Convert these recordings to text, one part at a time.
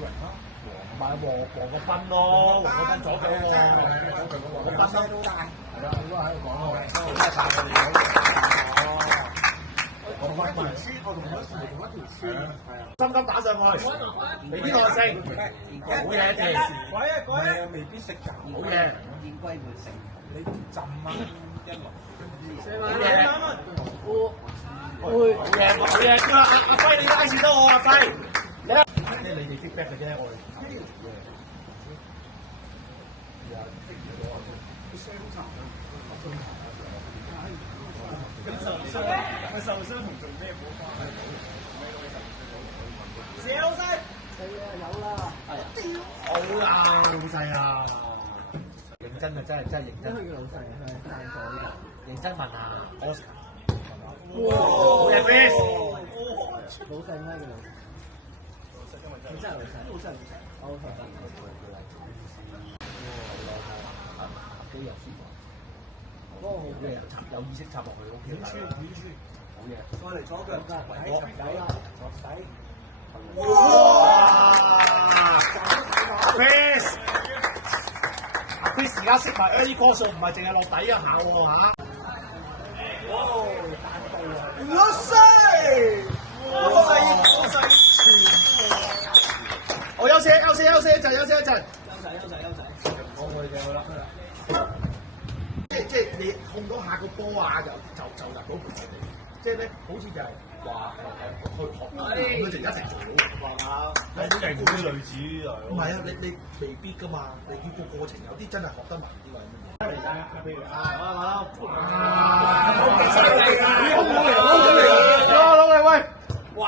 榮咯，唔係黃國斌咯，黃國斌左腳喎，黃國斌都大。係啦，應該喺度講咯，都係大我哋好。同一條村，我同佢同一條村，係啊。心急打上去，未必耐性，好嘢田，係啊，未必識㗎。好嘢，燕歸會成，你都唔浸啊，一路。好嘢，好嘢，好嘢，阿輝你拉線多我阿輝，你啊，即係你哋 feedback 嘅啫，我哋。佢受傷同做咩冇關係？小西，有啦，好啦，老細啊，認真啊，真係認真。佢叫老細，佢係單個呢個。認真問啊，Oscar，好嘢 Chris，老細咩叫老細？真係老細，老細。OK。幾日先？嗰個好嘢，有意識插落去 OK 啦。好嘢。再嚟左腳，底啦，底。哇 ！Chris 而家識埋 early call 數，唔係淨係落底一下喎嚇。老細，我休息一陣，休息一陣。我會嘅啦。即係你控到下個波啊，就入到盤嚟。即係咧，好似就係話去學咁樣就一定做到，係嘛？有啲人啲類似唔係啊，你未必噶嘛，你要個過程有啲真係學得埋啲位。嚟曬啊！譬如老嚟喂！哇！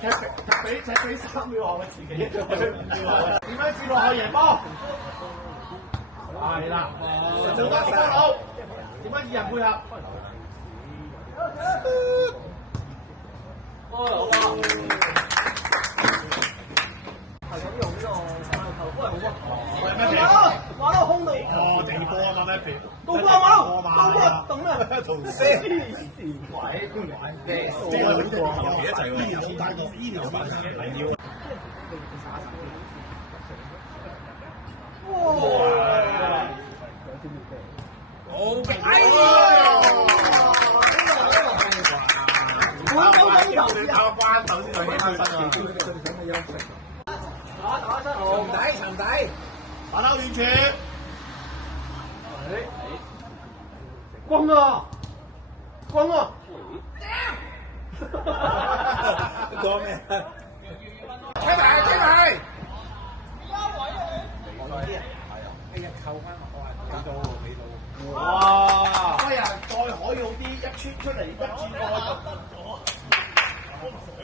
踢俾3秒後嘅自己，點樣接落去贏波？係啦，做得波佬，點樣以人配合？係咁用呢個球波係好屈。馬騮空到。哦，地波啊嘛，咩片？到波馬騮，等咩？同四。即係呢個後期一齊喎，醫療版係要。哇！好勁！哎呀！打關頭先就起翻身啊！沉底，馬騮亂傳。轟啊！轟啊！講咩？吹埋！一扣翻我話俾到。哇！哎呀，再可以好啲，一穿出嚟一轉過。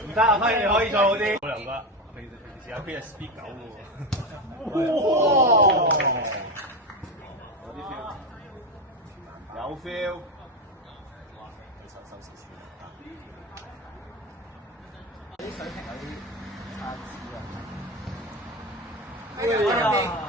唔得啊，輝你可以做好啲。我又覺得平時阿 Chris 係 speed 狗嘅喎。哇！有啲 feel，有 feel。哇！收少少。啲水平有啲差池啊！哎呀！